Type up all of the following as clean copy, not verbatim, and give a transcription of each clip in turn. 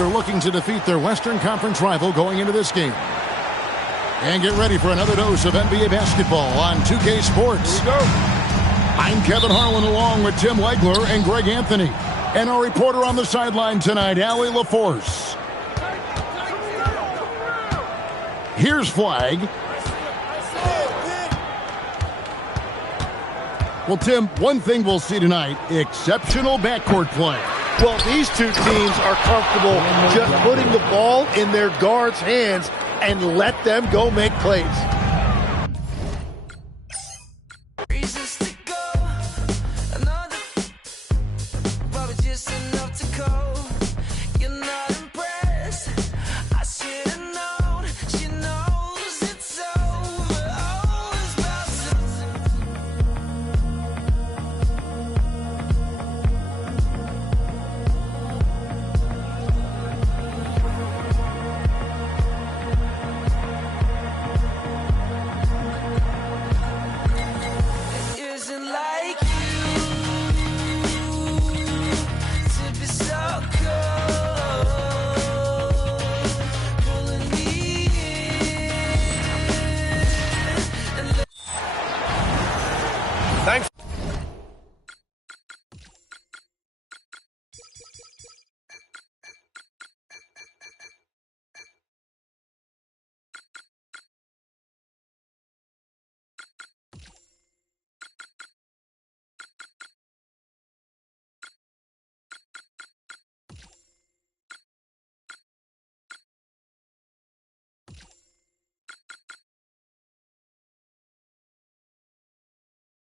are looking to defeat their Western Conference rival going into this game. And get ready for another dose of NBA basketball on 2K Sports. Here we go. I'm Kevin Harlan along with Tim Legler and Greg Anthony. And our reporter on the sideline tonight, Allie LaForce. Here's Flag. Well, Tim, one thing we'll see tonight, exceptional backcourt play. Well, these two teams are comfortable just putting the ball in their guards' hands and let them go make plays.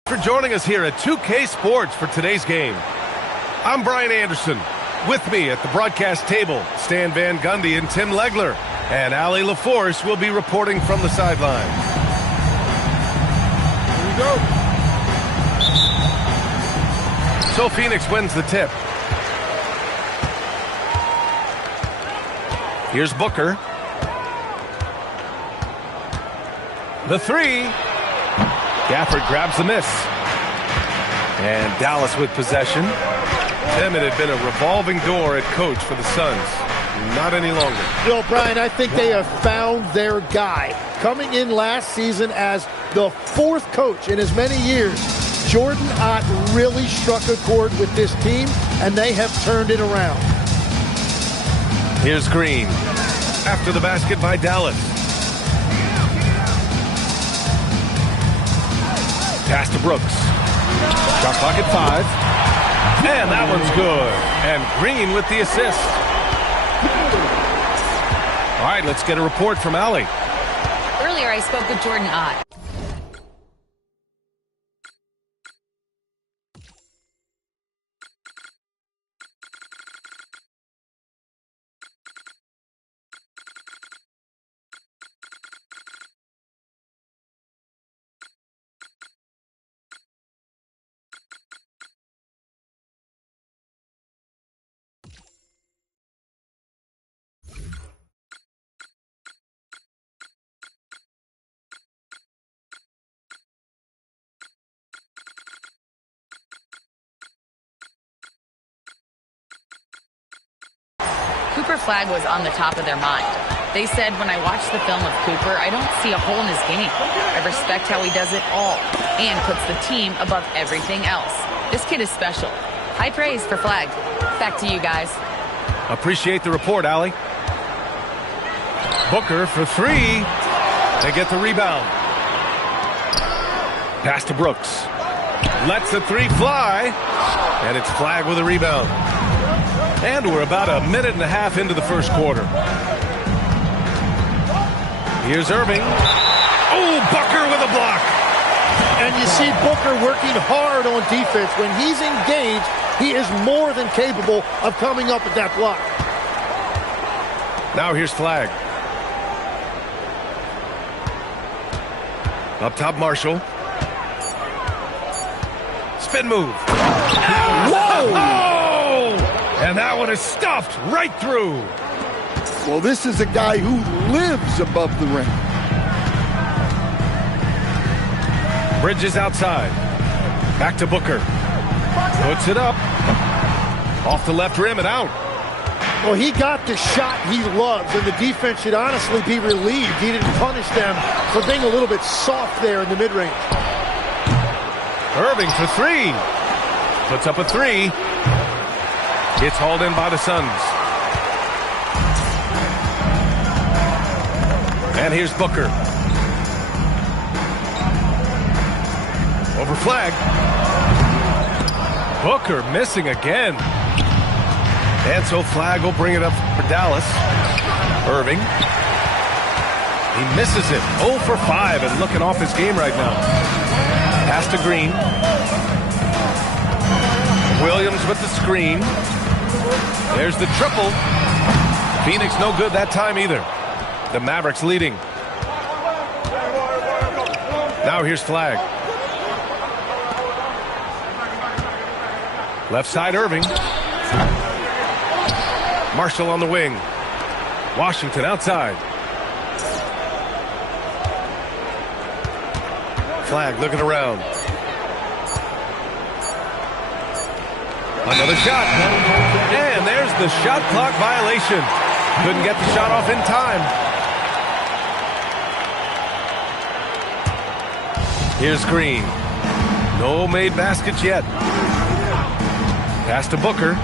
For joining us here at 2K Sports for today's game. I'm Brian Anderson. With me at the broadcast table, Stan Van Gundy and Tim Legler. And Allie LaForce will be reporting from the sideline. Here we go. So Phoenix wins the tip. Here's Booker. The three. Gafford grabs the miss. And Dallas with possession. Tim, it had been a revolving door at coach for the Suns. Not any longer. You know, Brian, I think they have found their guy. Coming in last season as the fourth coach in as many years, Jordan Ott really struck a chord with this team, and they have turned it around. Here's Green. After the basket by Dallas. Pass to Brooks. Shot clock at 5. And that one's good. And Green with the assist. All right, let's get a report from Allie. Earlier, I spoke with Jordan Ott. Cooper Flag was on the top of their mind. They said, when I watch the film of Cooper, I don't see a hole in his game. I respect how he does it all and puts the team above everything else. This kid is special. High praise for Flag. Back to you guys. Appreciate the report, Allie. Booker for 3. They get the rebound. Pass to Brooks. Lets the 3 fly. And it's Flag with a rebound. And we're about a minute and a half into the first quarter. Here's Irving. Oh, Booker with a block. And you see Booker working hard on defense. When he's engaged, he is more than capable of coming up with that block. Now here's Flag. Up top, Marshall. Spin move. Whoa! Oh! And that one is stuffed right through. Well, this is a guy who lives above the rim. Bridges outside. Back to Booker. Puts it up. Off the left rim and out. Well, he got the shot he loves, and the defense should honestly be relieved he didn't punish them for being a little bit soft there in the mid-range. Irving for three. Puts up a three. Gets hauled in by the Suns. And here's Booker. Over Flag. Booker missing again. And so Flag will bring it up for Dallas. Irving. He misses it. 0 for 5 and looking off his game right now. Pass to Green. Williams with the screen. There's the triple. Phoenix no good that time either. The Mavericks leading. Now here's Flag. Left side Irving. Marshall on the wing. Washington outside. Flag looking around. Another shot. And there's the shot clock violation. Couldn't get the shot off in time. Here's Green. No made baskets yet. Pass to Booker.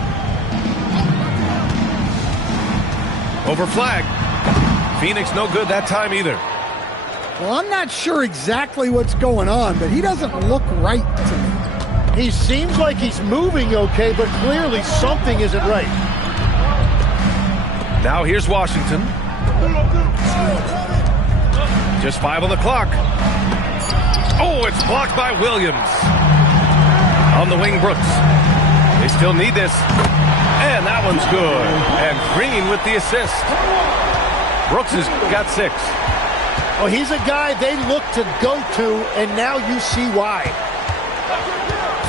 Over Flag. Phoenix no good that time either. Well, I'm not sure exactly what's going on, but he doesn't look right to me. He seems like he's moving okay, but clearly something isn't right. Now here's Washington. Just 5 on the clock. Oh, it's blocked by Williams. On the wing, Brooks. They still need this. And that one's good. And Green with the assist. Brooks has got 6. Well, he's a guy they look to go to, and now you see why.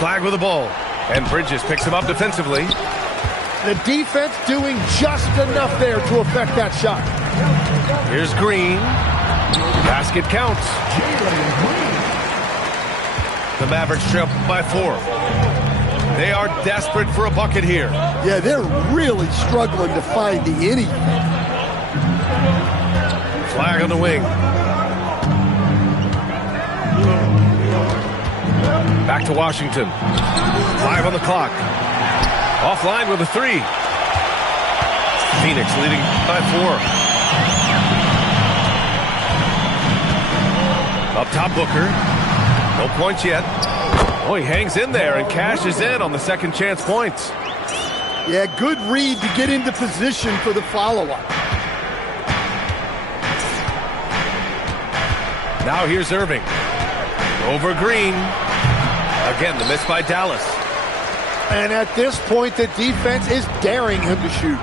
Flag with the ball. And Bridges picks him up defensively. The defense doing just enough there to affect that shot. Here's Green. Basket counts. The Mavericks trail by 4. They are desperate for a bucket here. Yeah, they're really struggling to find the anything. Flag on the wing. Back to Washington. 5 on the clock. Offline with a 3. Phoenix leading by 4. Up top, Booker. No points yet. Oh, he hangs in there and cashes in on the second chance points. Yeah, good read to get into position for the follow-up. Now here's Irving. Over Green. Again, the miss by Dallas. And at this point, the defense is daring him to shoot.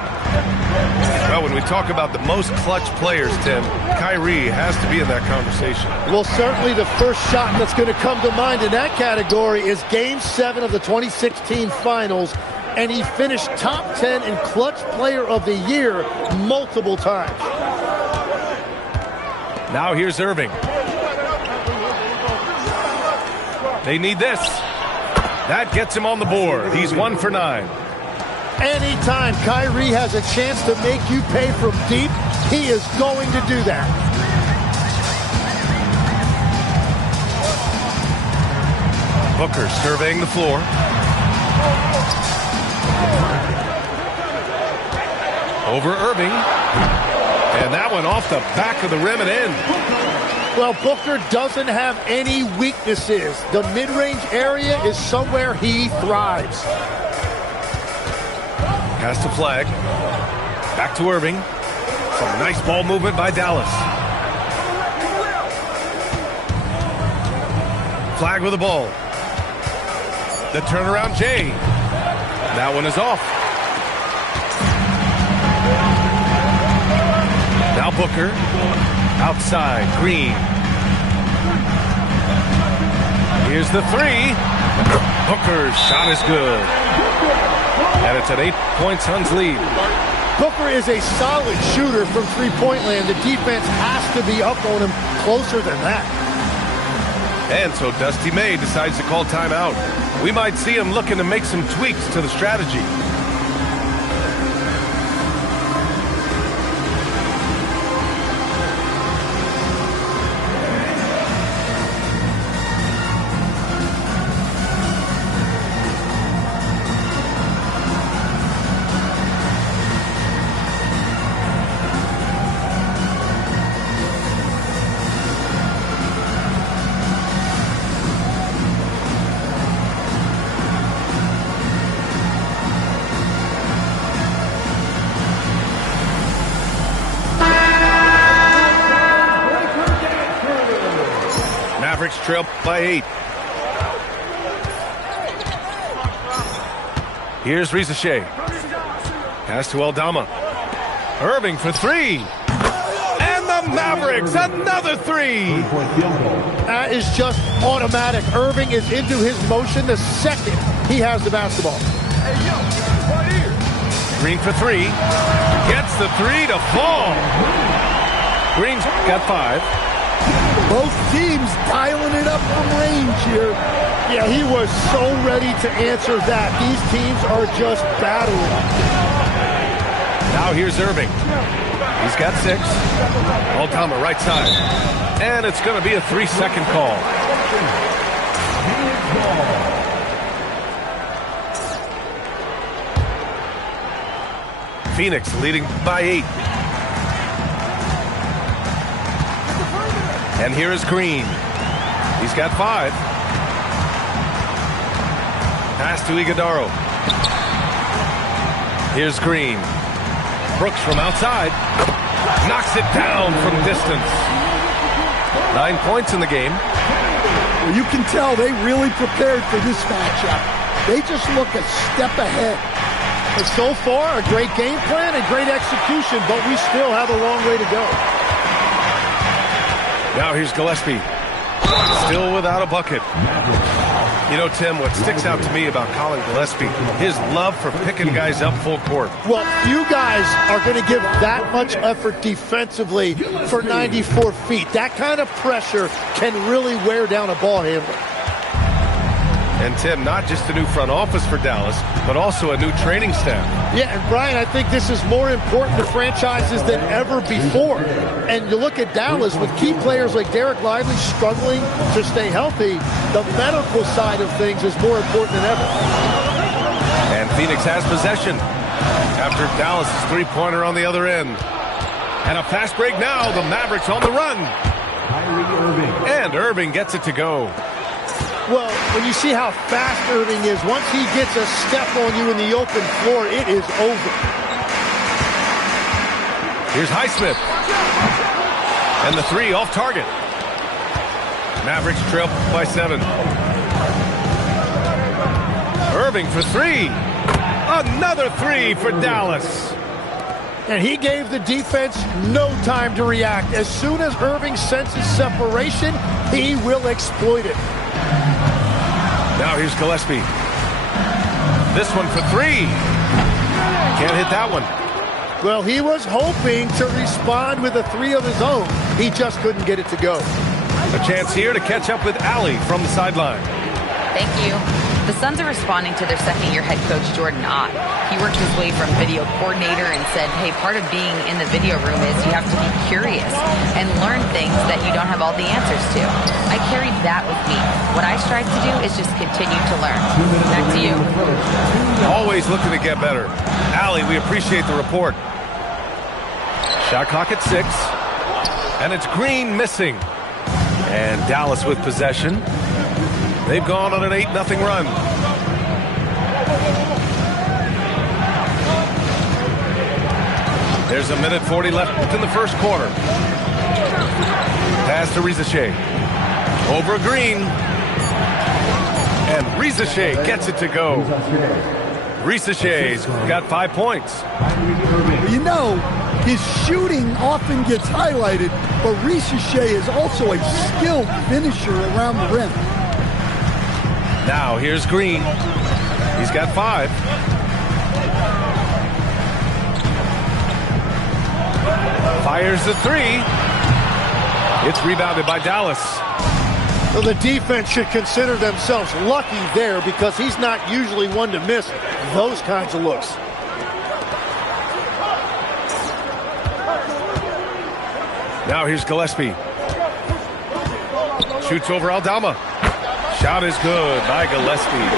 Well, when we talk about the most clutch players, Tim, Kyrie has to be in that conversation. Well, certainly the first shot that's going to come to mind in that category is Game 7 of the 2016 Finals, and he finished top 10 in Clutch Player of the Year multiple times. Now here's Irving. They need this. That gets him on the board. He's 1 for 9. Anytime Kyrie has a chance to make you pay from deep, he is going to do that. Booker surveying the floor. Over Irving. And that one off the back of the rim and in. Well, Booker doesn't have any weaknesses. The mid-range area is somewhere he thrives. Pass to Flag. Back to Irving. Some nice ball movement by Dallas. Flag with the ball. The turnaround Jay. That one is off. Now Booker. Outside, Green. Here's the 3. Booker's shot is good. And it's an 8-point Suns lead. Booker is a solid shooter from three-point land. The defense has to be up on him closer than that. And so Dusty May decides to call timeout. We might see him looking to make some tweaks to the strategy. Mavericks trail by 8. Here's Risacher. Pass to Aldama. Irving for 3. And the Mavericks, another 3. That is just automatic. Irving is into his motion the second he has the basketball. Green for 3. Gets the 3 to fall. Green's got 5. Both teams dialing it up from range here. Yeah, he was so ready to answer that. These teams are just battling. Now here's Irving. He's got 6. Aldama right side. And it's going to be a 3-second call. Phoenix leading by 8. And here is Green. He's got 5. Pass to Iguodaro. Here's Green. Brooks from outside. Knocks it down from distance. 9 points in the game. Well, you can tell they really prepared for this matchup. They just look a step ahead. And so far, a great game plan and great execution, but we still have a long way to go. Now here's Gillespie. Still without a bucket. You know, Tim, what sticks out to me about Colin Gillespie, his love for picking guys up full court. Well, few guys are going to give that much effort defensively for 94 feet. That kind of pressure can really wear down a ball handler. And, Tim, not just a new front office for Dallas, but also a new training staff. Yeah, and Brian, I think this is more important to franchises than ever before. And you look at Dallas with key players like Derek Lively struggling to stay healthy, the medical side of things is more important than ever. And Phoenix has possession after Dallas' three-pointer on the other end. And a fast break now, the Mavericks on the run. And Irving gets it to go. Well, when you see how fast Irving is, once he gets a step on you in the open floor, it is over. Here's Highsmith. And the 3 off target. Mavericks trail by 7. Irving for 3. Another 3 for Dallas. And he gave the defense no time to react. As soon as Irving senses separation, he will exploit it. Now here's Gillespie. This one for 3. Can't hit that one. Well, he was hoping to respond with a 3 of his own. He just couldn't get it to go. A chance here to catch up with Allie from the sideline. Thank you. The Suns are responding to their second-year head coach, Jordan Ott. He worked his way from video coordinator and said, hey, part of being in the video room is you have to be curious and learn things that you don't have all the answers to. I carried that with me. What I strive to do is just continue to learn. Back to you. Always looking to get better. Allie, we appreciate the report. Shot clock at 6. And it's Green missing. And Dallas with possession. They've gone on an 8-0 run. There's 1:40 left in the first quarter. Pass to Risacher. Over Green. And Risacher gets it to go. Risacher's got 5 points. You know, his shooting often gets highlighted, but Risacher is also a skilled finisher around the rim. Now here's Green. He's got 5. Fires the 3. It's rebounded by Dallas. So the defense should consider themselves lucky there because he's not usually one to miss those kinds of looks. Now here's Gillespie. Shoots over Aldama. Shot is good by Gillespie.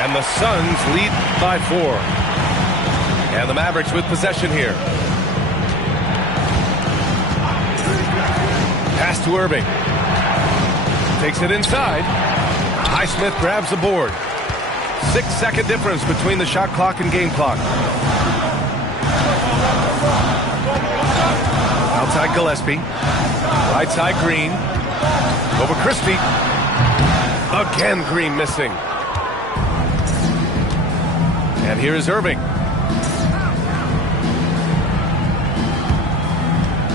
And the Suns lead by 4. And the Mavericks with possession here. Pass to Irving. Takes it inside. Highsmith grabs the board. 6-second difference between the shot clock and game clock. Outside Gillespie. Right side Green. Over Christie. Again, Green missing. And here is Irving.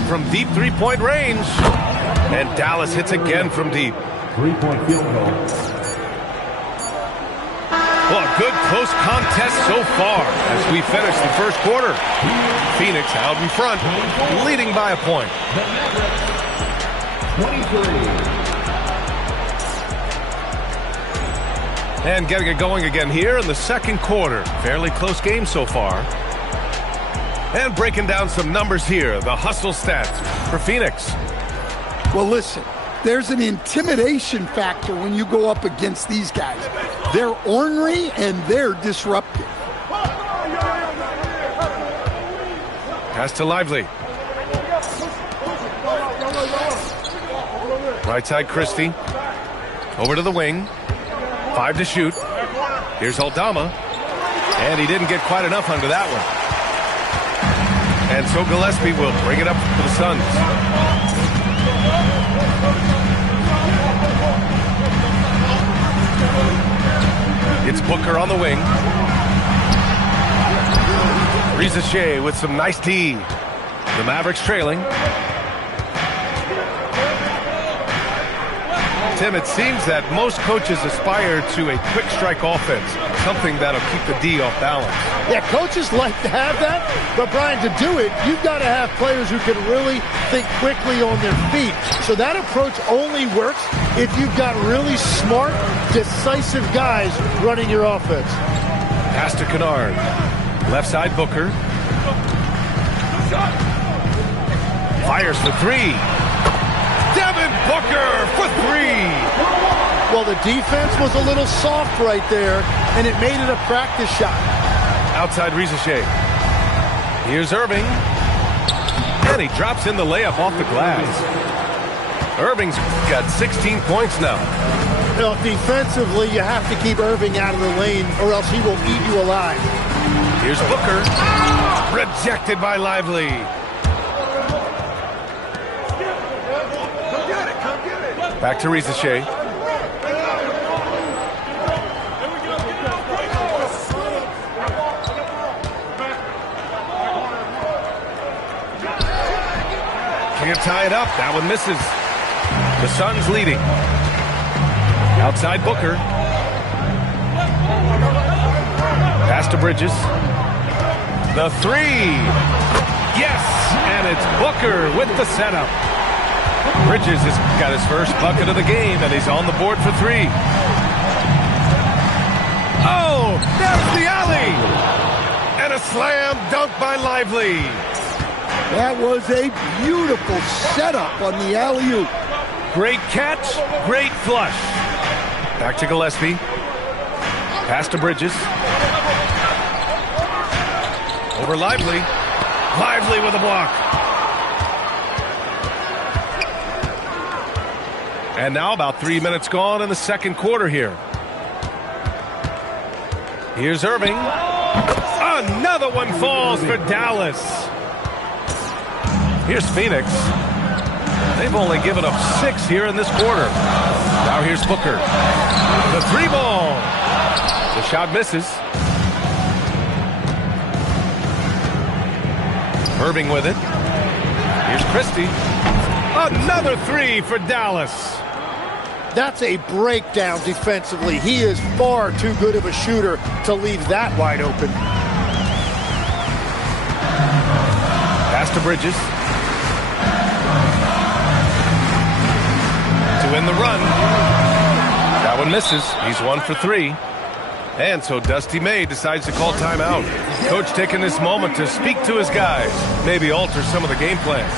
From deep three-point range. And Dallas hits again from deep. Three-point field goal. Well, a good close contest so far as we finish the first quarter. Phoenix out in front, leading by a point. 23. And getting it going again here in the second quarter. Fairly close game so far. And breaking down some numbers here, the hustle stats for Phoenix. Well, listen, there's an intimidation factor when you go up against these guys. They're ornery and they're disruptive. Pass to Lively. Right side, Christie. Over to the wing. 5 to shoot. Here's Aldama. And he didn't get quite enough under that one. And so Gillespie will bring it up for the Suns. It's Booker on the wing. Reza Shea with some nice D. The Mavericks trailing. Tim, it seems that most coaches aspire to a quick strike offense, something that'll keep the D off balance. Yeah, coaches like to have that, but Brian, to do it, you've got to have players who can really think quickly on their feet. So that approach only works if you've got really smart, decisive guys running your offense. Pass to Kennard. Left side, Booker. Fires for three. Devin Booker for three. Well, the defense was a little soft right there, and it made it a practice shot. Outside Reza Shea. Here's Irving. And he drops in the layup off the glass. Irving's got 16 points now. You know, defensively, you have to keep Irving out of the lane, or else he will eat you alive. Here's Booker. Rejected by Lively. Back to Reza Shea. Can't tie it up. That one misses. The Suns leading. Outside Booker. Pass to Bridges. The three. Yes! And it's Booker with the setup. Bridges has got his first bucket of the game, and he's on the board for three. Oh, there's the alley! And a slam dunk by Lively. That was a beautiful setup on the alley-oop. Great catch, great flush. Back to Gillespie. Pass to Bridges. Over Lively. Lively with a block. And now about 3 minutes gone in the second quarter here. Here's Irving. Another one falls for Dallas. Here's Phoenix. They've only given up 6 here in this quarter. Now here's Booker. The three ball. The shot misses. Irving with it. Here's Christie. Another three for Dallas. That's a breakdown defensively. He is far too good of a shooter to leave that wide open. Pass to Bridges. To win the run. That one misses. He's 1 for 3. And so Dusty May decides to call timeout. Coach taking this moment to speak to his guys, maybe alter some of the game plan.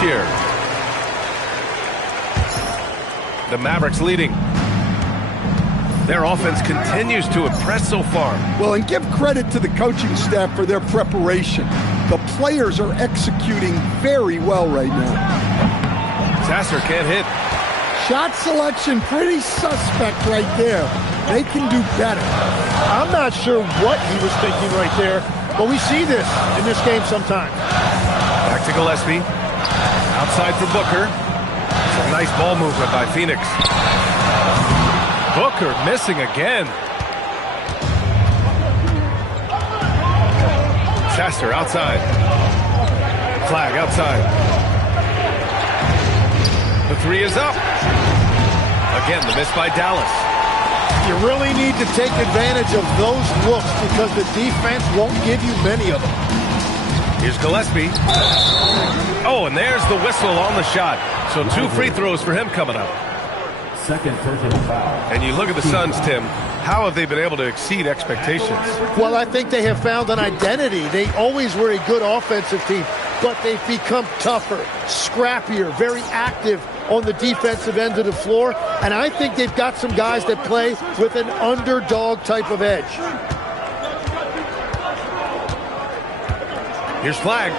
cheer. The Mavericks leading. Their offense continues to impress so far. Well, and give credit to the coaching staff for their preparation. The players are executing very well right now. Sasser can't hit. Shot selection pretty suspect right there. They can do better. I'm not sure what he was thinking right there, but we see this in this game sometimes. Back to Gillespie. Outside for Booker. It's a nice ball movement by Phoenix. Booker missing again. Sasser outside. Flag outside. The three is up. Again, the miss by Dallas. You really need to take advantage of those looks because the defense won't give you many of them. Here's Gillespie. Oh, and there's the whistle on the shot. So 2 free throws for him coming up. Second personal foul. And you look at the Suns, Tim. How have they been able to exceed expectations? Well, I think they have found an identity. They always were a good offensive team, but they've become tougher, scrappier, very active on the defensive end of the floor. And I think they've got some guys that play with an underdog type of edge. Here's Flag.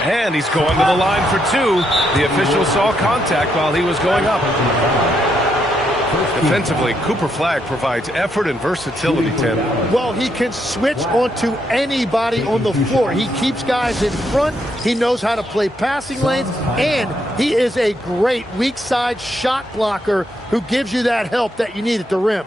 And he's going to the line for 2. The official saw contact while he was going up. Defensively, Cooper Flag provides effort and versatility, Tim. Well, he can switch onto anybody on the floor. He keeps guys in front. He knows how to play passing lanes. And he is a great weak side shot blocker who gives you that help that you need at the rim.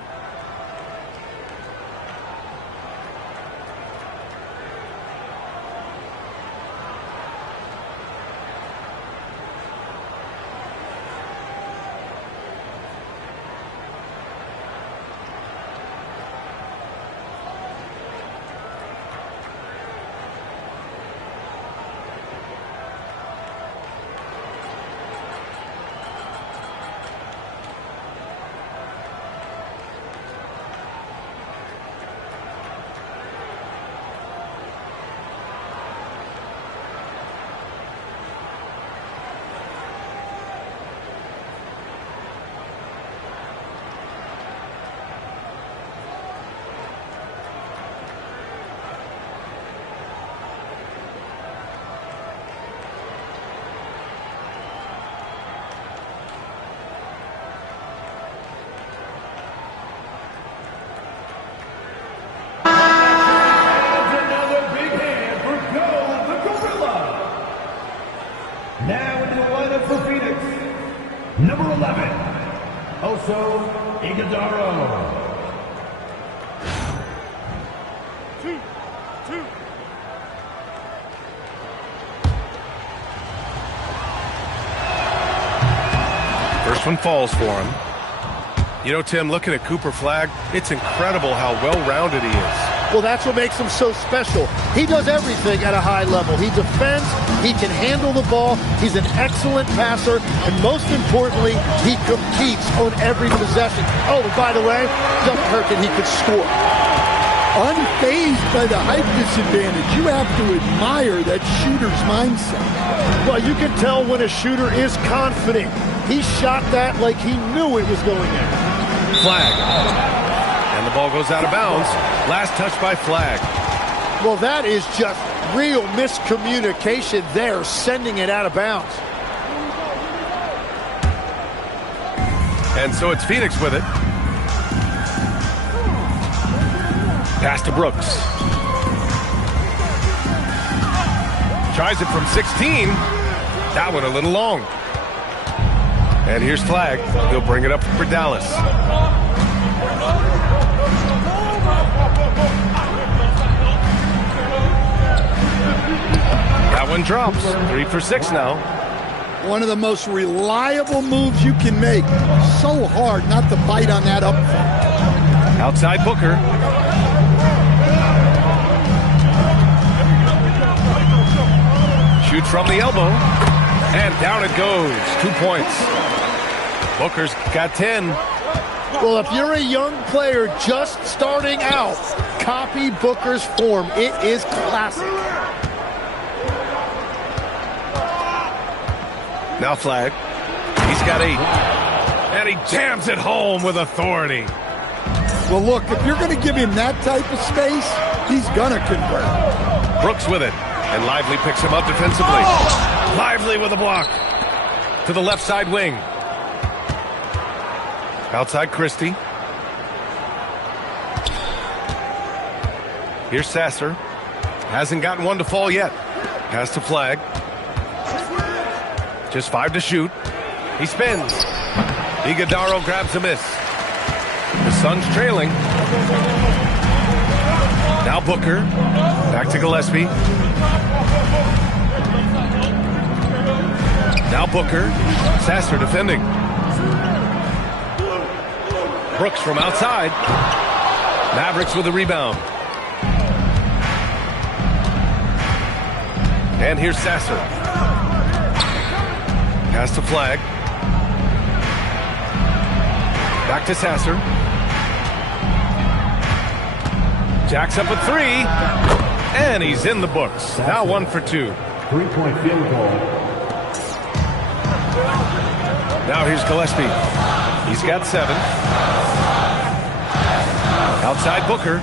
Now into the lineup for Phoenix, number 11, Oso Ighodaro. 2. First one falls for him. You know, Tim, looking at Cooper Flag, it's incredible how well-rounded he is. Well, that's what makes him so special. He does everything at a high level. He defends, he can handle the ball, he's an excellent passer, and most importantly, he competes on every possession. Oh, and by the way, doesn't hurt that he could score. Unfazed by the height disadvantage, you have to admire that shooter's mindset. Well, you can tell when a shooter is confident. He shot that like he knew it was going in. Flag. And the ball goes out of bounds. Last touch by Flag. Well, that is just real miscommunication there, sending it out of bounds. And so it's Phoenix with it. Pass to Brooks. Tries it from 16. That one a little long. And here's Flag. He'll bring it up for Dallas. That one drops. 3 for 6 now. One of the most reliable moves you can make. So hard not to bite on that up front. Outside Booker. Shoots from the elbow. And down it goes. 2 points. Booker's got 10. Well, if you're a young player just starting out, copy Booker's form. It is classic. Now flag. He's got 8. And he jams it home with authority. Well, look, if you're going to give him that type of space, he's going to convert. Brooks with it. And Lively picks him up defensively. Lively with a block. To the left side wing. Outside Christie. Here's Sasser. Hasn't gotten one to fall yet. Pass to Flag. Just 5 to shoot. He spins. Iguodaro grabs a miss. The Suns trailing. Now Booker. Back to Gillespie. Now Booker. Sasser defending. Brooks from outside. Mavericks with the rebound. And here's Sasser. Pass to Flag. Back to Sasser. Jacks up a 3. And he's in the books. Now 1 for 2. 3-point field goal. Now here's Gillespie. He's got 7. Outside Booker.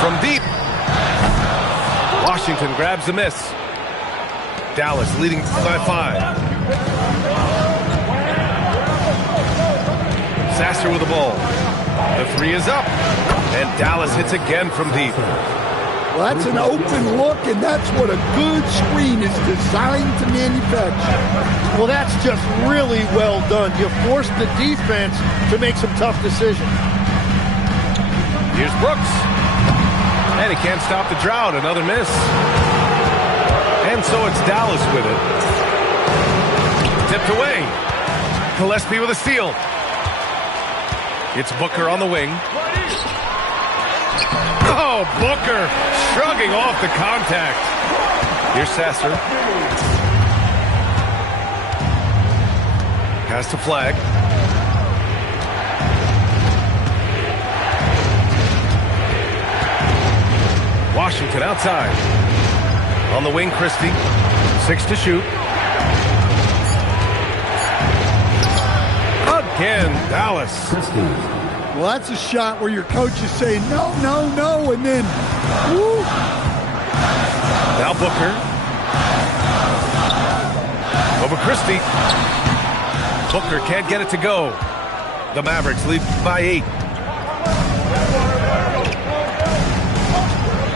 From deep. Washington grabs the miss. Dallas leading by 5. Sasser with the ball. The 3 is up. And Dallas hits again from deep. Well, that's an open look, and that's what a good screen is designed to manufacture. Well, that's just really well done. You force the defense to make some tough decisions. Here's Brooks. And he can't stop the drought. Another miss. And so it's Dallas with it. Tipped away. Gillespie with a steal. It's Booker on the wing. Oh, Booker shrugging off the contact. Here's Sasser. Pass to Flag. Washington outside. On the wing, Christie. 6 to shoot. Again, Dallas. Well, that's a shot where your coach is saying, no, no, no, and then, woo. Now Booker. Over Christie. Booker can't get it to go. The Mavericks lead by 8.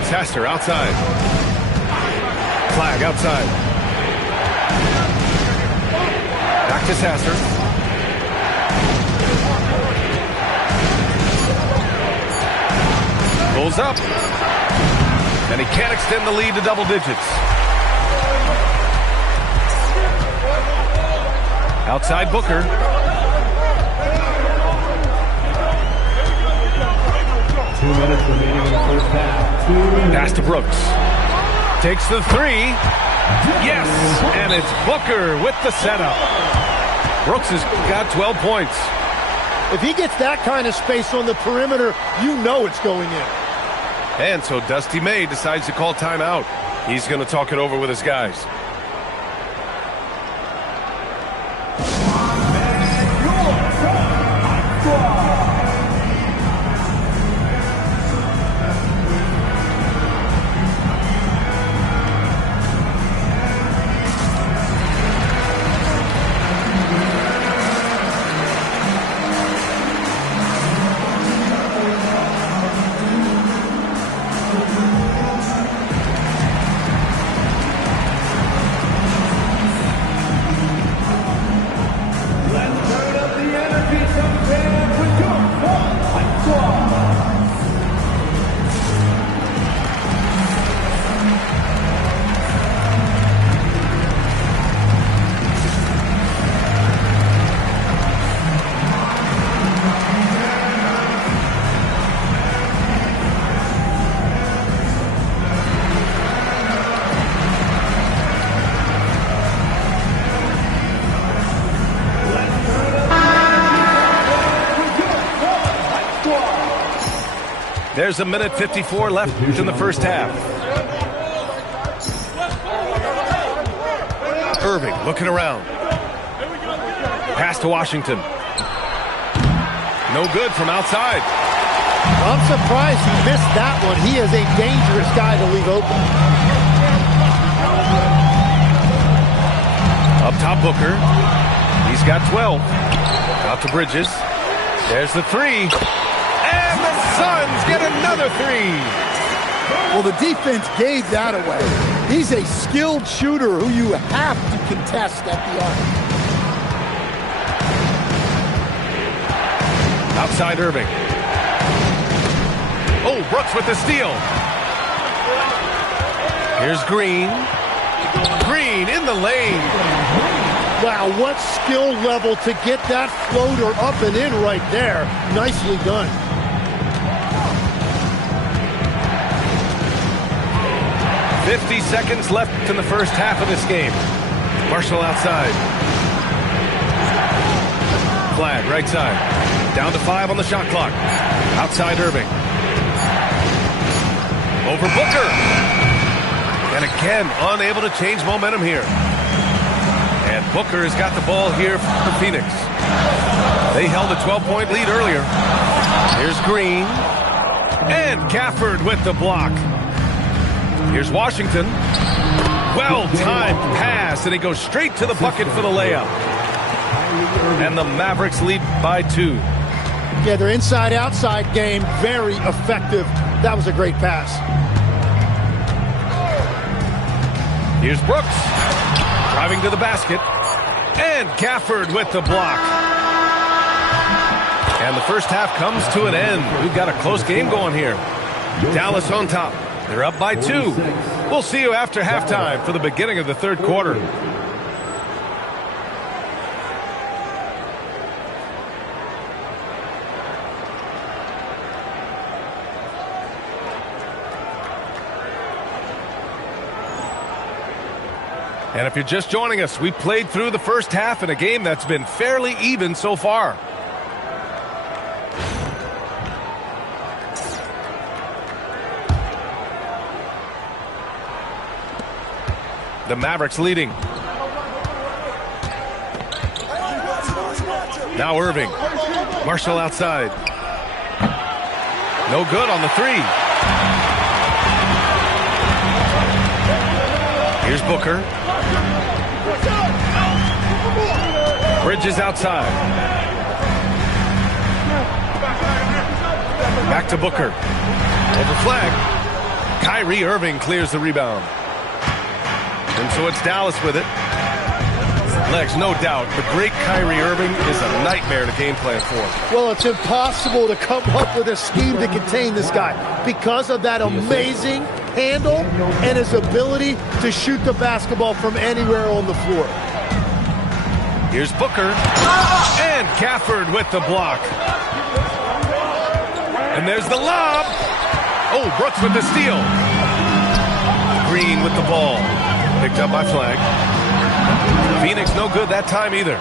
Sasser outside. Flag outside. Back to Sasser. Pulls up. And he can't extend the lead to double digits. Outside Booker. Two minutes remaining in the first half. Pass to Brooks. Takes the 3. Yes! And it's Booker with the setup. Brooks has got 12 points. If he gets that kind of space on the perimeter, you know it's going in. And so Dusty May decides to call timeout. He's going to talk it over with his guys. There's a minute 54 left in the first half. Irving looking around. Pass to Washington. No good from outside. I'm surprised he missed that one. He is a dangerous guy to leave open. Up top, Booker. He's got 12. Out to Bridges. There's the three. And the Suns get another three. Well, the defense gave that away. He's a skilled shooter who you have to contest at the arc. Outside Irving. Oh, Brooks with the steal. Here's Green. Green in the lane. Wow, what skill level to get that floater up and in right there. Nicely done. "50 seconds left in the first half of this game. Marshall outside. Flagg right side. Down to 5 on the shot clock. Outside Irving. Over Booker. And again, unable to change momentum here. And Booker has got the ball here for Phoenix. They held a 12-point lead earlier. Here's Green. And Gafford with the block. Here's Washington. Well-timed pass, and he goes straight to the bucket for the layup. And the Mavericks lead by 2. Yeah, their inside-outside game, very effective. That was a great pass. Here's Brooks. Driving to the basket. And Gafford with the block. And the first half comes to an end. We've got a close game going here. Dallas on top. They're up by 2. We'll see you after halftime for the beginning of the third quarter. And if you're just joining us, we played through the first half in a game that's been fairly even so far. The Mavericks leading. Now Irving. Marshall outside. No good on the three. Here's Booker. Bridges outside. Back to Booker. Over Flagg. Kyrie Irving clears the rebound. And so it's Dallas with it. Legs, no doubt. The great Kyrie Irving is a nightmare to game plan for. Well, it's impossible to come up with a scheme to contain this guy because of that amazing handle and his ability to shoot the basketball from anywhere on the floor. Here's Booker. And Gafford with the block. And there's the lob. Oh, Brooks with the steal. Green with the ball. Picked up by Flagg. Phoenix no good that time either.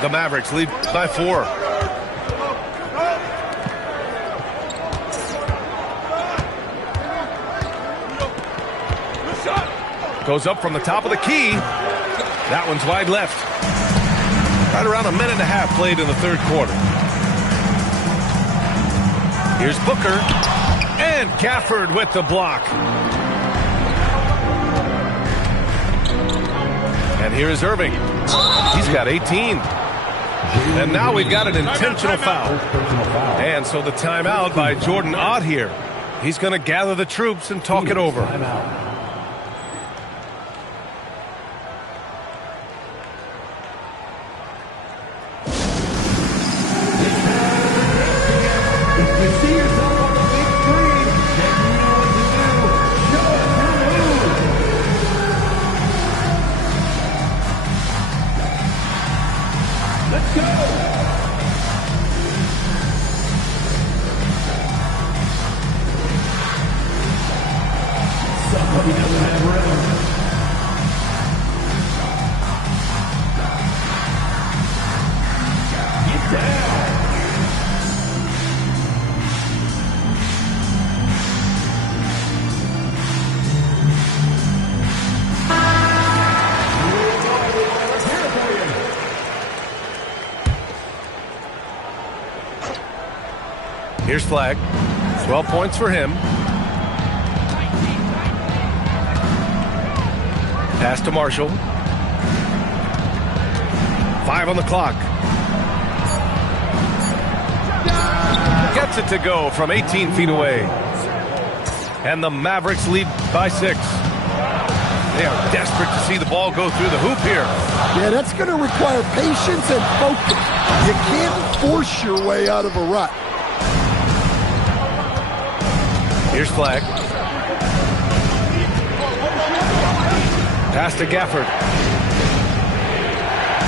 The Mavericks lead by 4. Goes up from the top of the key. That one's wide left. Right around a minute and a half played in the third quarter. Here's Booker. And Gafford with the block. And here is Irving. He's got 18. And now we've got an intentional foul. And so the timeout by Jordan Ott here. He's going to gather the troops and talk it over. Here's Flagg. 12 points for him. Pass to Marshall. 5 on the clock. Gets it to go from 18 feet away. And the Mavericks lead by 6. They are desperate to see the ball go through the hoop here. Yeah, that's going to require patience and focus. You can't force your way out of a rut. Here's Flagg. Pass to Gafford.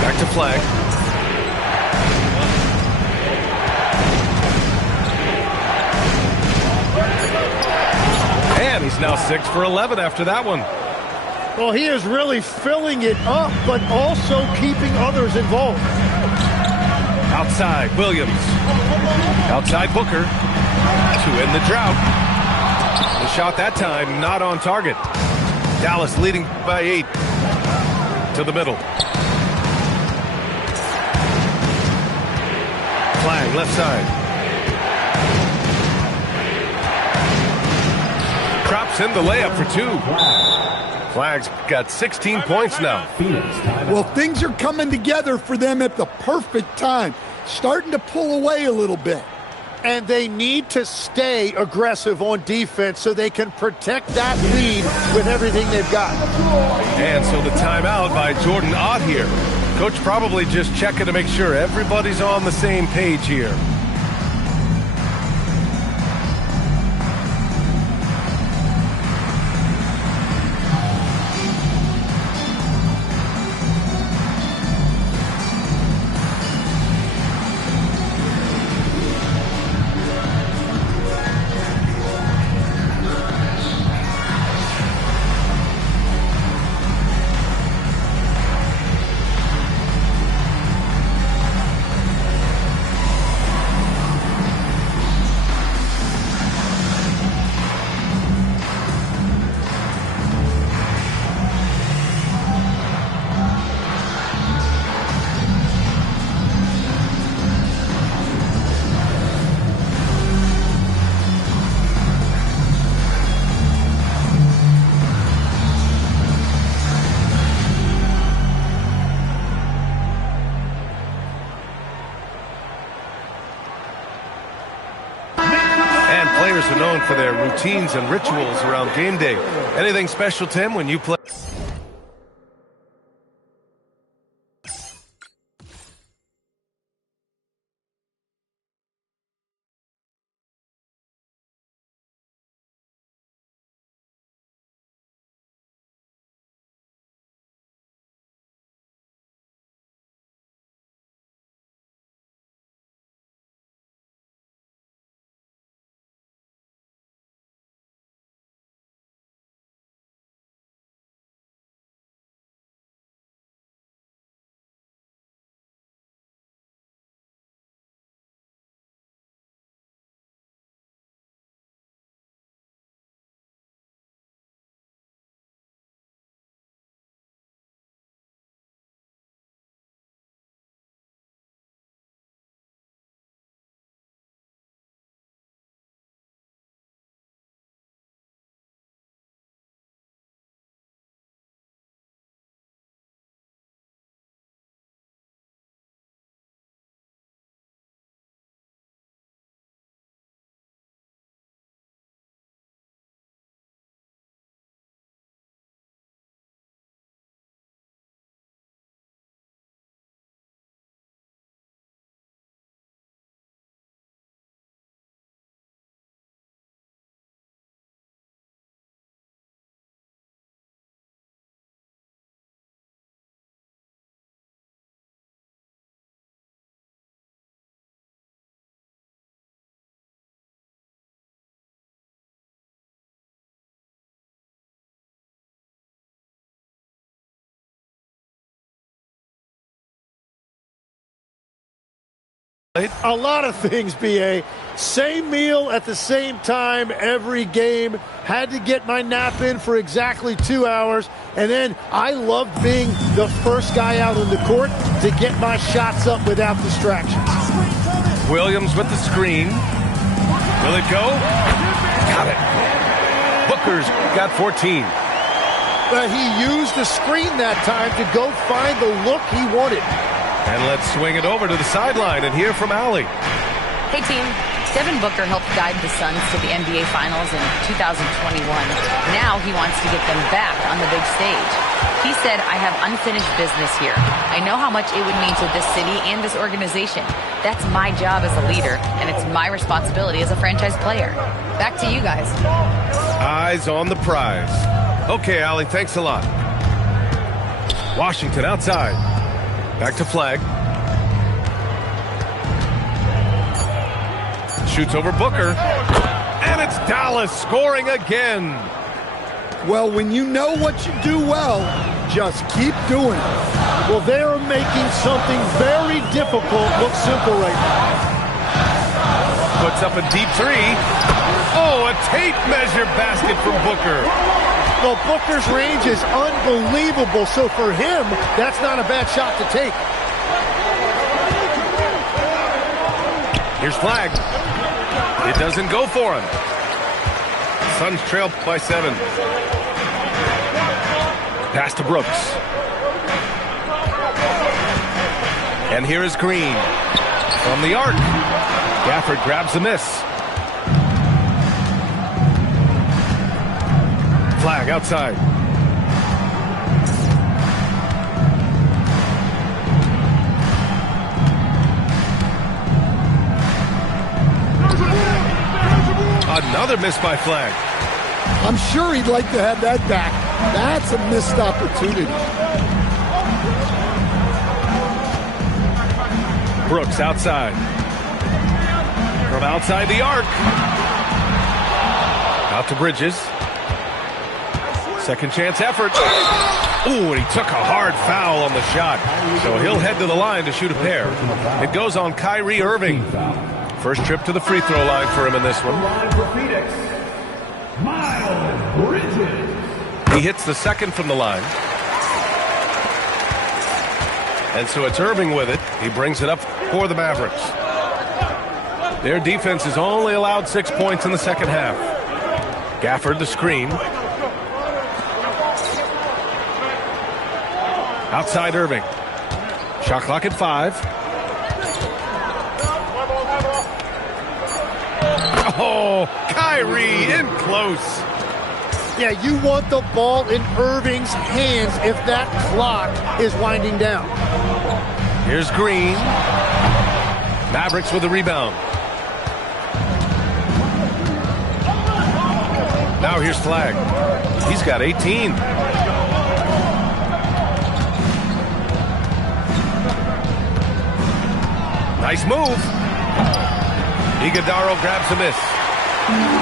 Back to Flagg. And he's now 6 for 11 after that one. Well, he is really filling it up, but also keeping others involved. Outside, Williams. Outside, Booker. To end the drought. The shot that time not on target. Dallas leading by 8. To the middle. Flagg, left side. Drops in the layup for 2. Flagg's got 16 points now. Well, things are coming together for them at the perfect time. Starting to pull away a little bit. And they need to stay aggressive on defense so they can protect that lead with everything they've got. And so the timeout by Jordan Ott here. Coach probably just checking to make sure everybody's on the same page here. Players are known for their routines and rituals around game day. Anything special, Tim, when you play? A lot of things, B.A. Same meal at the same time every game. Had to get my nap in for exactly 2 hours. And then I loved being the first guy out on the court to get my shots up without distractions. Williams with the screen. Will it go? Got it. Booker's got 14. But he used the screen that time to go find the look he wanted. And let's swing it over to the sideline and hear from Allie. Hey, team. Devin Booker helped guide the Suns to the NBA Finals in 2021. Now he wants to get them back on the big stage. He said, I have unfinished business here. I know how much it would mean to this city and this organization. That's my job as a leader, and it's my responsibility as a franchise player. Back to you guys. Eyes on the prize. Okay, Allie, thanks a lot. Washington outside. Back to Flag. Shoots over Booker. And it's Dallas scoring again. Well, when you know what you do well, just keep doing it. Well, they're making something very difficult look simple right now. Puts up a deep three. Oh, a tape measure basket from Booker. Well, Booker's range is unbelievable, so for him, that's not a bad shot to take. Here's Flag. It doesn't go for him. Suns trail by 7. Pass to Brooks. And here is Green. From the arc. Gafford grabs the miss. Flag outside. Another miss by Flag. I'm sure he'd like to have that back. That's a missed opportunity. Brooks outside. From outside the arc. Out to Bridges. Second chance effort. Ooh, and he took a hard foul on the shot. So he'll head to the line to shoot a pair. It goes on Kyrie Irving. First trip to the free throw line for him in this one. Miles Bridges. He hits the second from the line. And so it's Irving with it. He brings it up for the Mavericks. Their defense has only allowed 6 points in the second half. Gafford the screen. Outside Irving. Shot clock at 5. Oh, Kyrie in close. Yeah, you want the ball in Irving's hands if that clock is winding down. Here's Green. Mavericks with the rebound. Now here's Flag. He's got 18. Nice move. Iguodala grabs a miss.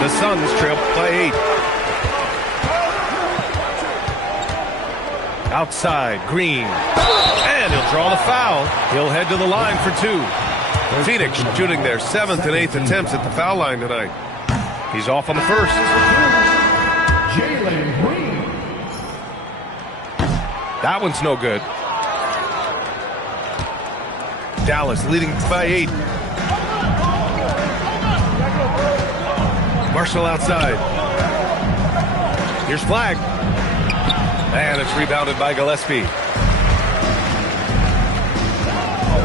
The Suns trail by 8. Outside, Green. And he'll draw the foul. He'll head to the line for 2. Phoenix shooting their 7th and 8th attempts at the foul line tonight. He's off on the first. Jalen Green. That one's no good. Dallas leading by 8. Marshall outside. Here's Flag. And it's rebounded by Gillespie.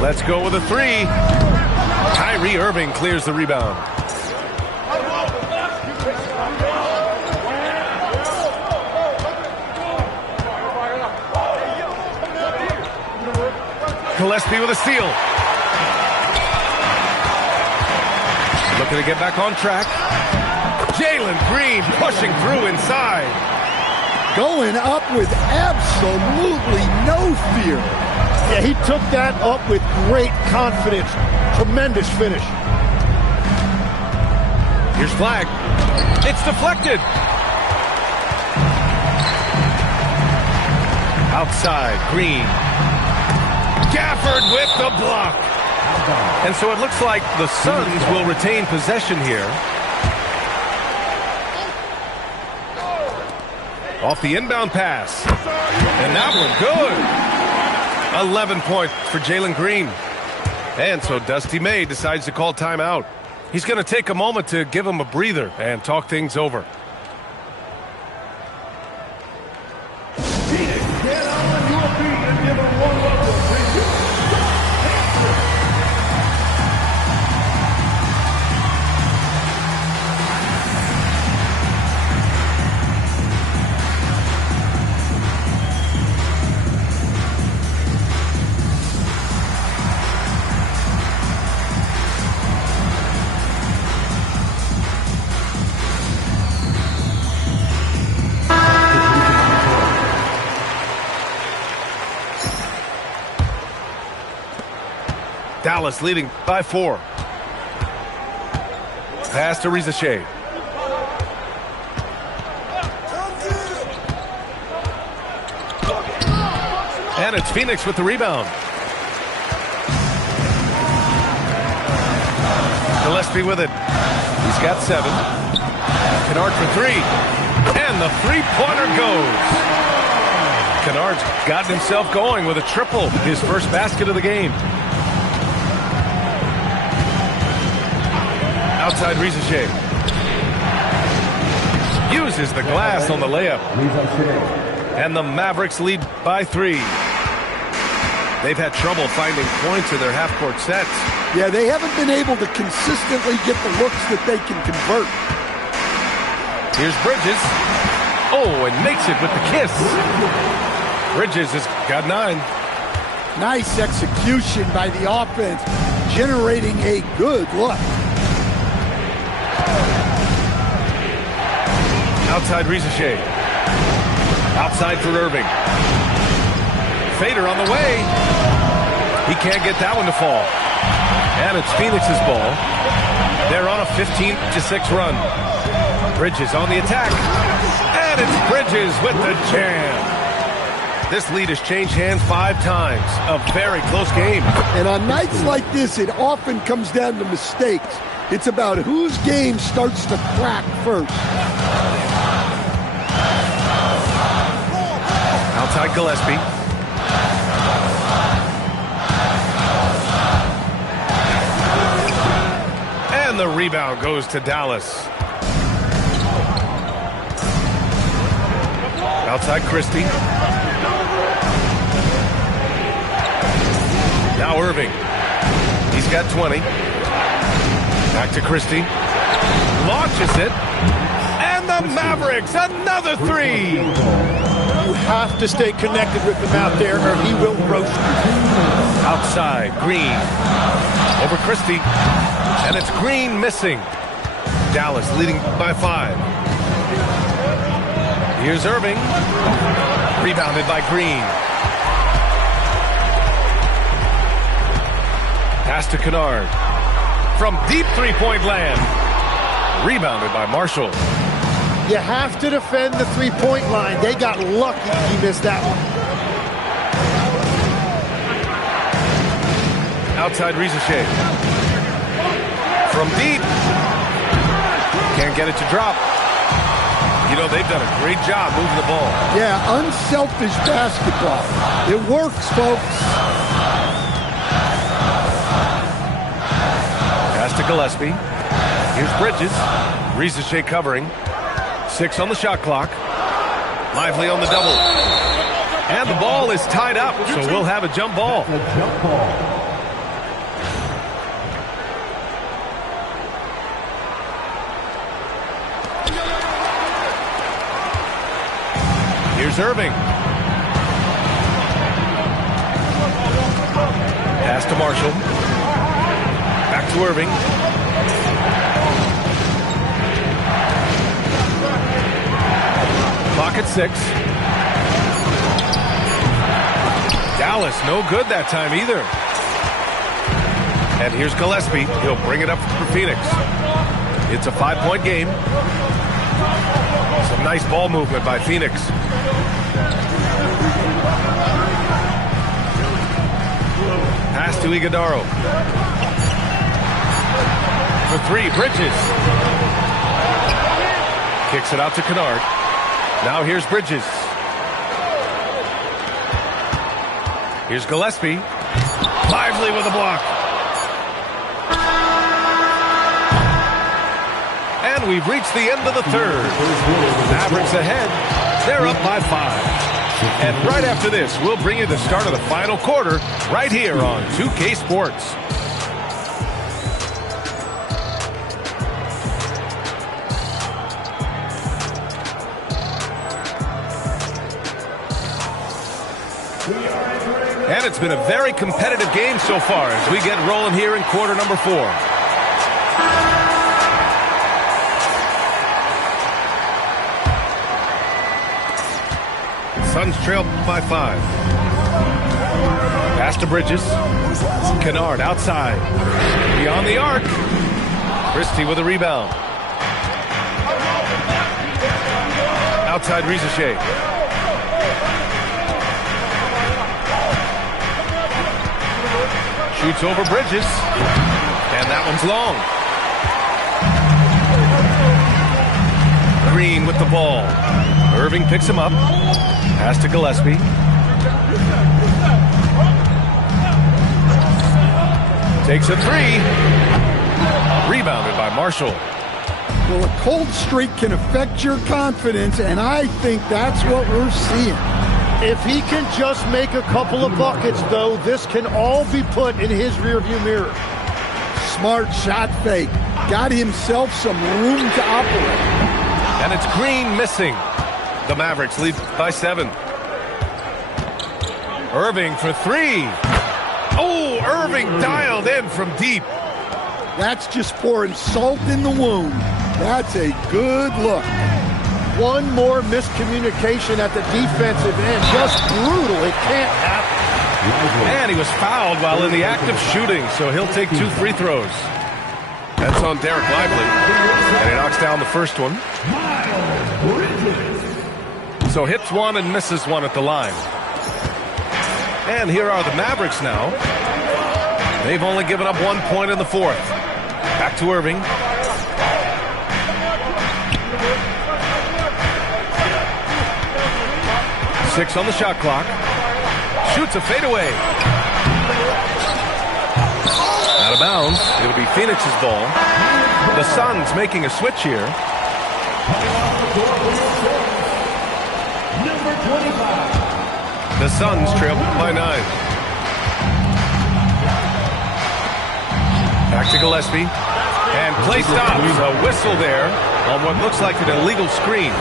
Let's go with a 3. Kyrie Irving clears the rebound. Gillespie with a steal. Looking to get back on track. Jalen Green pushing through inside. Going up with absolutely no fear. Yeah, he took that up with great confidence. Tremendous finish. Here's Flag. It's deflected. Outside, Green. Gafford with the block. And so it looks like the Suns will retain possession here. Off the inbound pass. And that one good. 11 points for Jalen Green. And so Dusty May decides to call timeout. He's going to take a moment to give him a breather and talk things over. Phoenix, get on your feet and give him one level. Dallas leading by 4. Pass to Rizachet. And it's Phoenix with the rebound. Gillespie with it. He's got 7. Kennard for 3. And the three-pointer goes. Kennard's gotten himself going with a triple. His first basket of the game. Outside Rizachet. Uses the glass on the layup. And the Mavericks lead by 3. They've had trouble finding points in their half-court sets. Yeah, they haven't been able to consistently get the looks that they can convert. Here's Bridges. Oh, and makes it with the kiss. Bridges has got 9. Nice execution by the offense, generating a good look. Outside Rizachet. Outside for Irving. Fader on the way. He can't get that one to fall. And it's Phoenix's ball. They're on a 15-6 run. Bridges on the attack. And it's Bridges with the jam. This lead has changed hands 5 times. A very close game. And on nights like this, it often comes down to mistakes. It's about whose game starts to crack first. Outside Gillespie. And the rebound goes to Dallas. Outside Christie. Now Irving. He's got 20. Back to Christie. Launches it. And the Mavericks, another 3. You have to stay connected with him out there or he will roast you. Outside, Green. Over Christie. And it's Green missing. Dallas leading by 5. Here's Irving. Rebounded by Green. Pass to Kennard. From deep three-point land. Rebounded by Marshall. You have to defend the three-point line. They got lucky he missed that one. Outside Rizachet. From deep. Can't get it to drop. You know, they've done a great job moving the ball. Yeah, unselfish basketball. It works, folks. Pass to Gillespie. Here's Bridges. Rizachet covering. 6 on the shot clock. Lively on the double. And the ball is tied up, so we'll have a jump ball. A jump ball. Here's Irving. Pass to Marshall. Back to Irving. Clock at 6. Dallas, no good that time either. And here's Gillespie. He'll bring it up for Phoenix. It's a 5-point game. Some nice ball movement by Phoenix. Pass to Iguodaro. For 3, Bridges. Kicks it out to Kennard. Now here's Bridges. Here's Gillespie. Lively with a block. And we've reached the end of the third. Mavericks ahead. They're up by 5. And right after this, we'll bring you the start of the final quarter right here on 2K Sports. And it's been a very competitive game so far as we get rolling here in quarter number 4. Suns trail by 5. Pass to Bridges. Kennard outside. Beyond the arc. Christie with a rebound. Outside Risacher. Shoots over Bridges. And that one's long. Green with the ball. Irving picks him up. Pass to Gillespie. Takes a 3. Rebounded by Marshall. Well, a cold streak can affect your confidence, and I think that's what we're seeing. If he can just make a couple of buckets, though, this can all be put in his rearview mirror. Smart shot fake. Got himself some room to operate. And it's Green missing. The Mavericks lead by 7. Irving for 3. Oh, Irving dialed in from deep. That's just pouring salt in the wound. That's a good look. One more miscommunication at the defensive end. Just brutal. It can't happen. And he was fouled while in the act of shooting, so he'll take 2 free throws. That's on Derek Lively. And he knocks down the first one. So hits 1 and misses 1 at the line. And here are the Mavericks now. They've only given up 1 point in the 4th. Back to Irving. Six on the shot clock. Shoots a fadeaway. Out of bounds. It'll be Phoenix's ball. The Suns making a switch here. The Suns trail by 9. Back to Gillespie. And play stops. A whistle there on what looks like an illegal screen.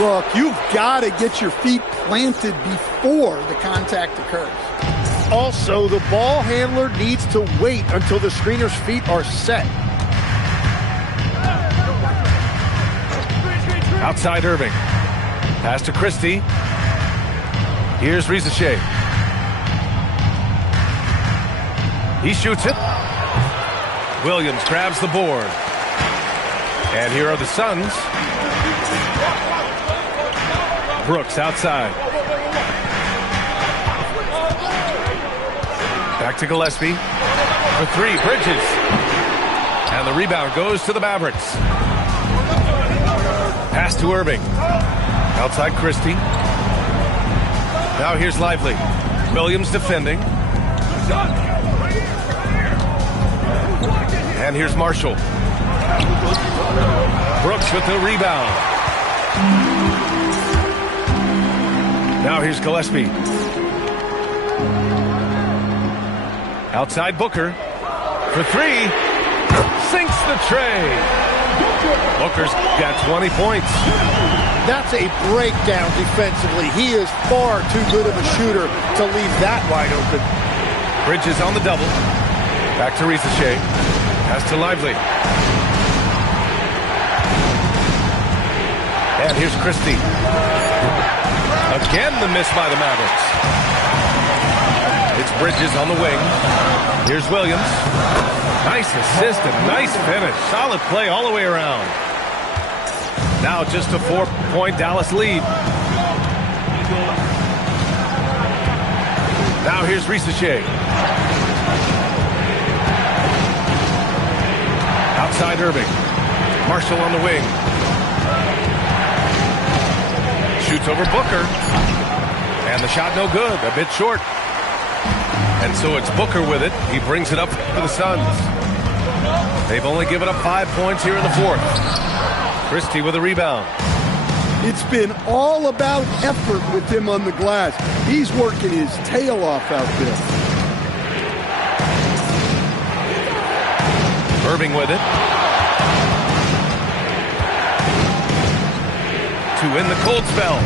Look, you've got to get your feet planted before the contact occurs. Also, the ball handler needs to wait until the screener's feet are set. Outside Irving. Pass to Christie. Here's Risacher. He shoots it. Williams grabs the board. And here are the Suns. Brooks outside. Back to Gillespie. For 3, Bridges. And the rebound goes to the Mavericks. Pass to Irving. Outside Christie. Now here's Lively. Williams defending. And here's Marshall. Brooks with the rebound. Now here's Gillespie. Outside Booker. For 3. Sinks the tray. Booker's got 20 points. That's a breakdown defensively. He is far too good of a shooter to leave that wide open. Bridges on the double. Back to Risacher. Pass to Lively. And here's Christie. Again the miss by the Mavericks. It's Bridges on the wing. Here's Williams. Nice assist and nice finish. Solid play all the way around. Now just a 4-point Dallas lead. Now here's Risacher. Outside Irving. Marshall on the wing. Shoots over Booker. And the shot no good. A bit short. And so it's Booker with it. He brings it up for the Suns. They've only given up 5 points here in the fourth. Christie with a rebound. It's been all about effort with him on the glass. He's working his tail off out there. Irving with it. To end the cold spell.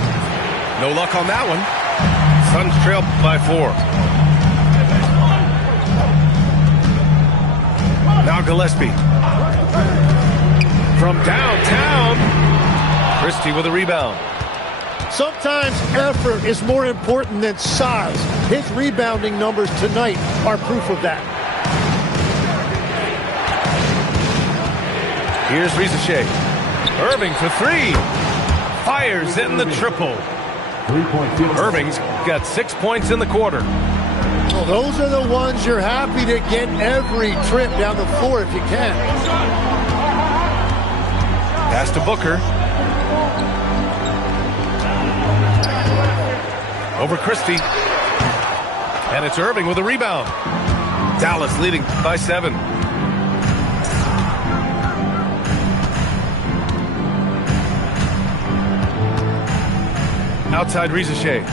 No luck on that one. Suns trail by 4. Now Gillespie. From downtown. Christie with a rebound. Sometimes effort is more important than size. His rebounding numbers tonight are proof of that. Here's Risacher. Irving for 3. Fires in the triple. Irving's got 6 points in the quarter. Well, those are the ones you're happy to get every trip down the floor if you can. Pass to Booker. Over Christie. And it's Irving with a rebound. Dallas leading by 7. Outside Risacher.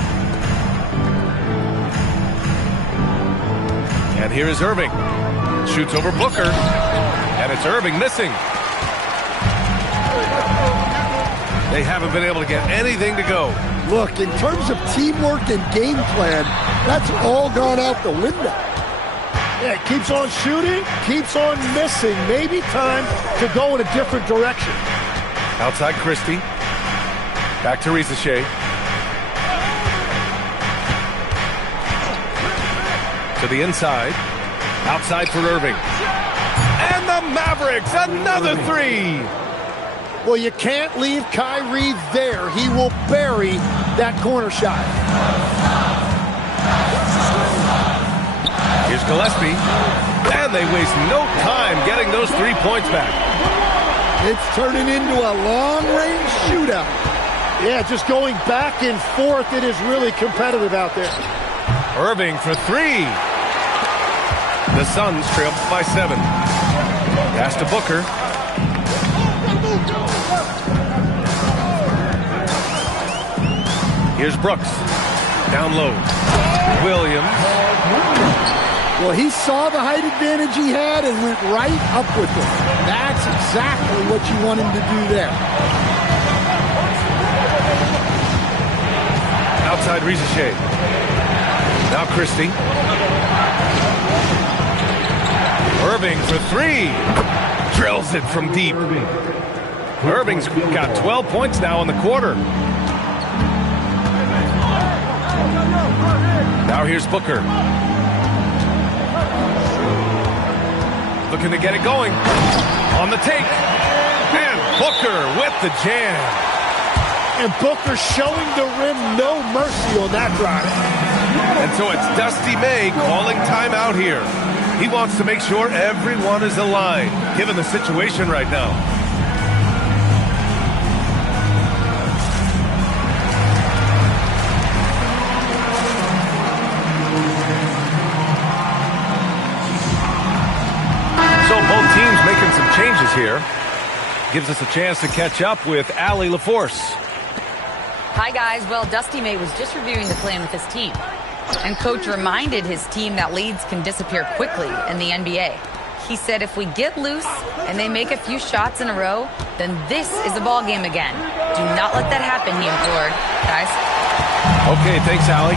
And here is Irving. Shoots over Booker. And it's Irving missing. They haven't been able to get anything to go. Look, in terms of teamwork and game plan, that's all gone out the window. Yeah, keeps on shooting, keeps on missing. Maybe time to go in a different direction. Outside Christie. Back to Risacher. To the inside. Outside for Irving. And the Mavericks, another 3. Well, you can't leave Kyrie there. He will bury that corner shot. Here's Gillespie. And they waste no time getting those 3 points back. It's turning into a long-range shootout. Yeah, just going back and forth. It is really competitive out there. Irving for 3. The Suns trail by 7. Pass to Booker. Here's Brooks. Down low. Williams. Well, he saw the height advantage he had and went right up with it. That's exactly what you want him to do there. Outside Risacher. Now Christie. Irving for 3. Drills it from deep. Irving's got 12 points now in the quarter. Now here's Booker. Looking to get it going. On the take. And Booker with the jam. And Booker showing the rim no mercy on that drive. And so it's Dusty May calling timeout here. He wants to make sure everyone is aligned, given the situation right now. So both teams making some changes here. Gives us a chance to catch up with Allie LaForce. Hi, guys. Well, Dusty May was just reviewing the plan with his team. And Coach reminded his team that leads can disappear quickly in the NBA. He said if we get loose and they make a few shots in a row, then this is a ball game again. Do not let that happen, he implored. Guys? Okay, thanks, Allie.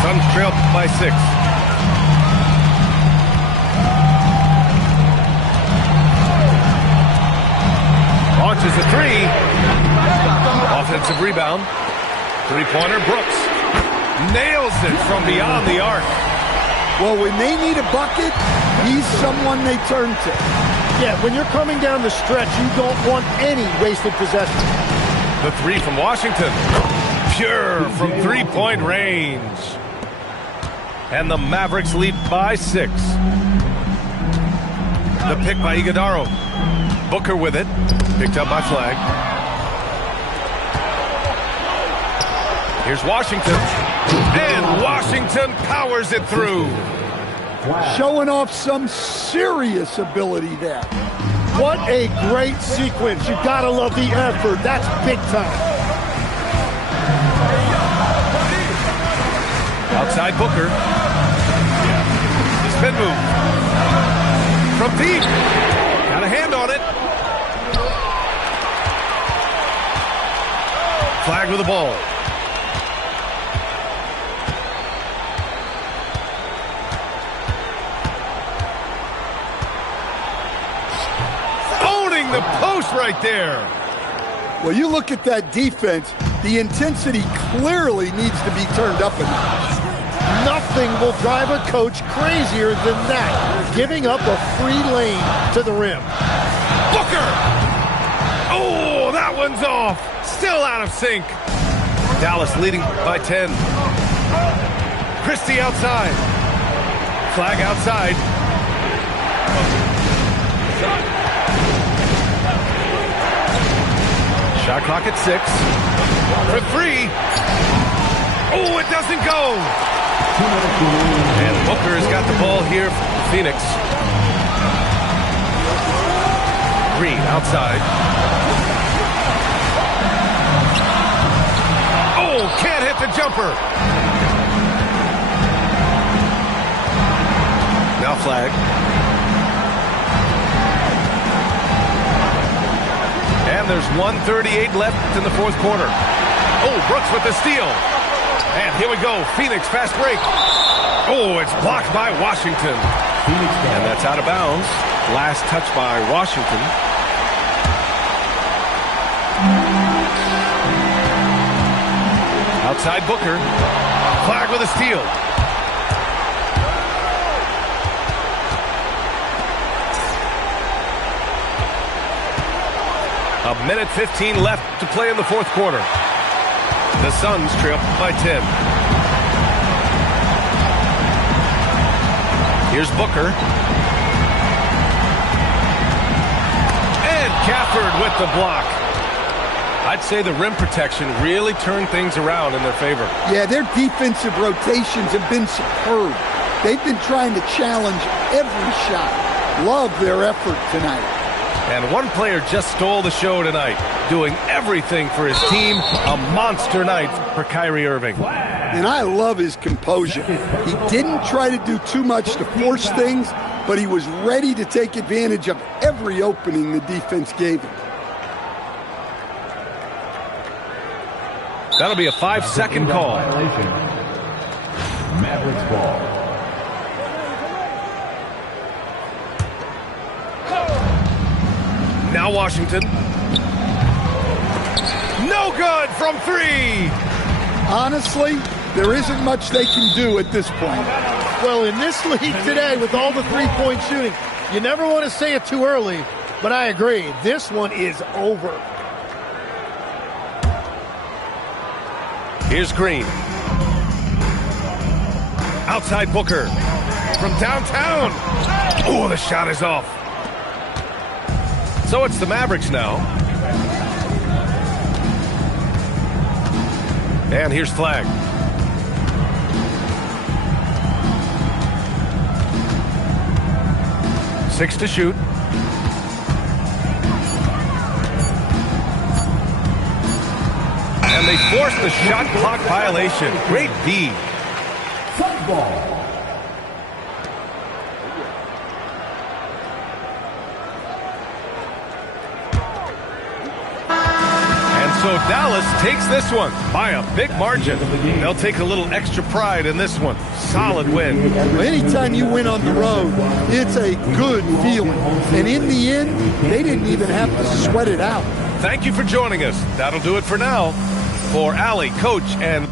Suns trail by 6. Launches a 3. Offensive rebound. 3-pointer, Brooks. Nails it from beyond the arc. Well, when they need a bucket, he's someone they turn to. Yeah, when you're coming down the stretch, you don't want any wasted possession. The 3 from Washington. Pure from 3-point range. And the Mavericks lead by 6. The pick by Iguodaro. Booker with it. Picked up by Flag. Here's Washington. And Washington powers it through. Showing off some serious ability there. What a great sequence. You gotta love the effort. That's big time. Outside Booker. The spin move. From deep. Got a hand on it. Flag with the ball. Owning the post right there. Well, you look at that defense, the intensity clearly needs to be turned up a notch. Nothing will drive a coach crazier than that. Giving up a free lane to the rim. Booker! Oh, that one's off. Still out of sync. Dallas leading by 10. Christie outside. Flag outside. Shot clock at 6. For 3. Oh, it doesn't go. And Booker has got the ball here for Phoenix. Green outside. Oh, can't hit the jumper. Now flag. And there's 1:38 left in the fourth quarter. Oh, Brooks with the steal. And here we go. Phoenix fast break. Oh, it's blocked by Washington. And that's out of bounds. Last touch by Washington. Outside Booker. Flag with a steal. A minute 15 left to play in the fourth quarter. The Suns trail by 10. Here's Booker. And Gafford with the block. I'd say the rim protection really turned things around in their favor. Yeah, their defensive rotations have been superb. They've been trying to challenge every shot. Love their effort tonight. And one player just stole the show tonight, doing everything for his team. A monster night for Kyrie Irving. And I love his composure. He didn't try to do too much to force things, but he was ready to take advantage of every opening the defense gave him. That'll be a 5-second call. Mavericks ball. Now Washington. No good from 3. Honestly, there isn't much they can do at this point. Well, in this league today, with all the three-point shooting, you never want to say it too early, but I agree. This one is over. Here's Green. Outside Booker. From downtown. Oh, the shot is off. So it's the Mavericks now. And here's flag. Six to shoot. And they force the shot clock violation. Great D. Football. So Dallas takes this one by a big margin. They'll take a little extra pride in this one. Solid win. Anytime you win on the road, it's a good feeling. And in the end, they didn't even have to sweat it out. Thank you for joining us. That'll do it for now. For Allie, Coach, and